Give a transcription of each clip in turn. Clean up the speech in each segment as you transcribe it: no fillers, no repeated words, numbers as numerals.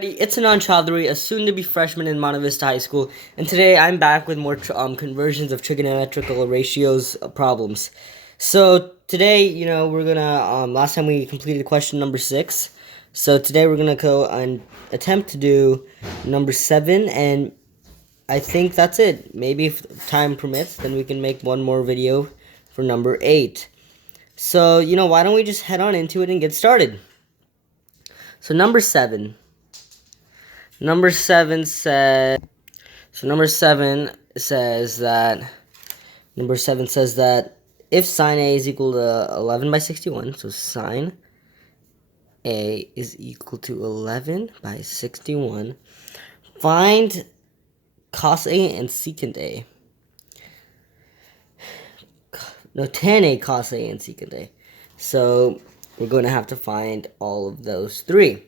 It's Anand Chaudhary, a soon-to-be freshman in Monte Vista High School, and today I'm back with more conversions of trigonometrical ratios problems. So today, we're gonna. Last time we completed question number 6, so today we're gonna go and attempt to do number 7, and I think that's it. Maybe if time permits, then we can make one more video for number 8. So why don't we just head on into it and get started? So number 7. Number 7 says that if sine A is equal to 11 by 61, so sine A is equal to 11 by 61, find cos A and secant A. No, tan A, cos A, and secant A. So we're going to have to find all of those three,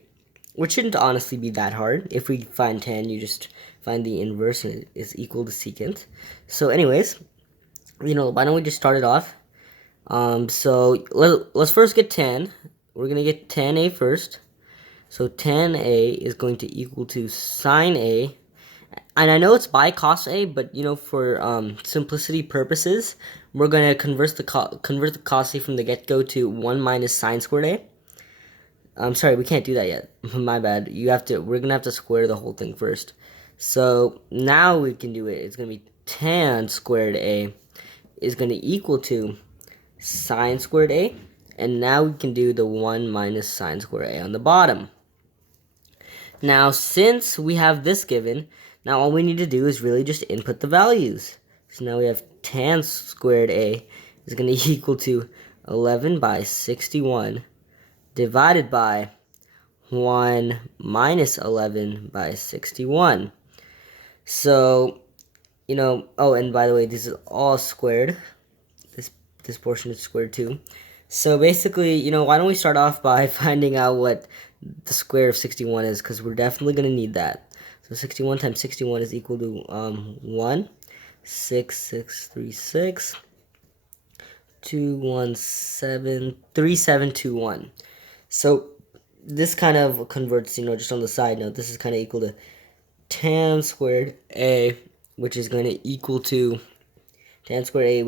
which shouldn't honestly be that hard. If we find tan, you just find the inverse and it is equal to secant. So anyways, why don't we just start it off? So let's first get tan. We're going to get tan A first. So tan A is going to equal to sine A. And I know it's by cos A, but for simplicity purposes, we're going to convert the cos A from the get-go to 1 minus sine squared A. I'm sorry, we can't do that yet. My bad. We're gonna have to square the whole thing first. So now we can do it. It's gonna be tan squared A is gonna equal to sine squared A, and now we can do the 1 minus sine squared A on the bottom. Now, since we have this given, now all we need to do is really just input the values. So now we have tan squared A is gonna equal to 11 by 61 divided by 1 minus 11 by 61. So, oh, and by the way, this is all squared. This portion is squared too. So basically, why don't we start off by finding out what the square of 61 is, because we're definitely going to need that. So 61 times 61 is equal to 1, 6, 6, 3, 6, 2, 1, 7, 3, 7, 2, 1. So this kind of converts, just on the side note, this is kind of equal to tan squared A, which is going to equal to, since we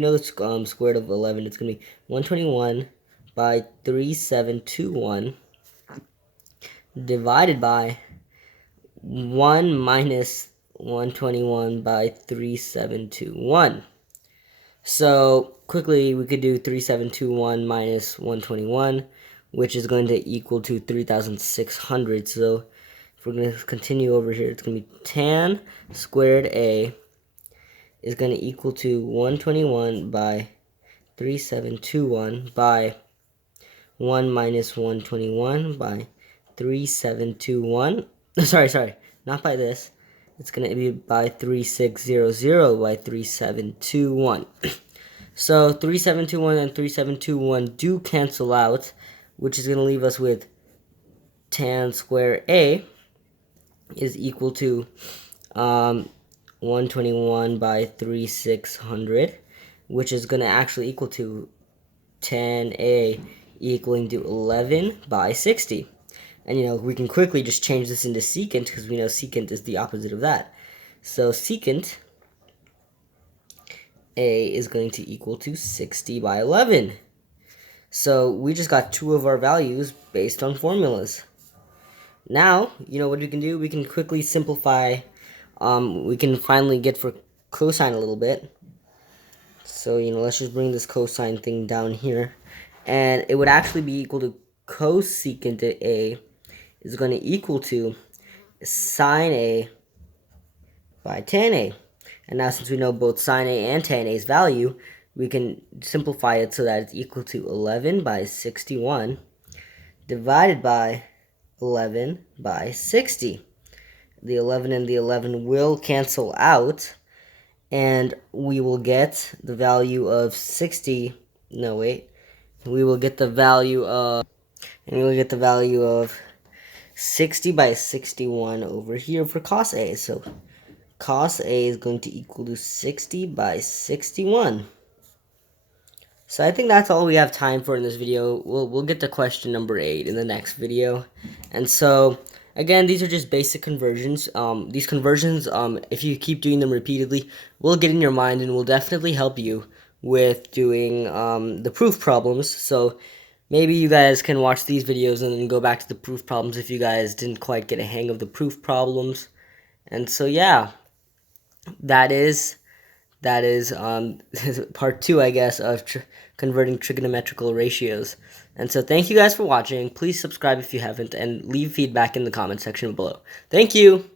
know the square root of 11, it's going to be 121 by 3721 divided by 1 minus 121 by 3721. So quickly, we could do 3721 minus 121, which is going to equal to 3,600. So if we're going to continue over here, it's going to be tan squared A is going to equal to 121 by 3721 by 1 minus 121 by 3721. Sorry, not by this. It's going to be by 3600 by 3721. So 3721 and 3721 do cancel out, which is going to leave us with tan square A is equal to 121 by 3600, which is going to actually equal to tan A equaling to 11 by 60. And, we can quickly just change this into secant, because we know secant is the opposite of that. So secant A is going to equal to 60 by 11. So we just got two of our values based on formulas. Now, what we can do? We can quickly simplify. We can finally get for cosine a little bit. So, let's just bring this cosine thing down here. And it would actually be equal to cosecant A is going to equal to sine A by tan A. And now since we know both sine A and tan A's value, we can simplify it so that it's equal to 11 by 61 divided by 11 by 60. The 11 and the 11 will cancel out, and we will get the value of 60. No, wait. We will get the value of 60 by 61 over here for cos A. So cos A is going to equal to 60 by 61. So I think that's all we have time for in this video. We'll get to question number 8 in the next video. And so again, these are just basic conversions. These conversions, if you keep doing them repeatedly, will get in your mind and will definitely help you with doing the proof problems. So maybe you guys can watch these videos and then go back to the proof problems if you guys didn't quite get a hang of the proof problems. And so yeah, that is part 2, I guess, of converting trigonometrical ratios. And so thank you guys for watching. Please subscribe if you haven't, and leave feedback in the comment section below. Thank you!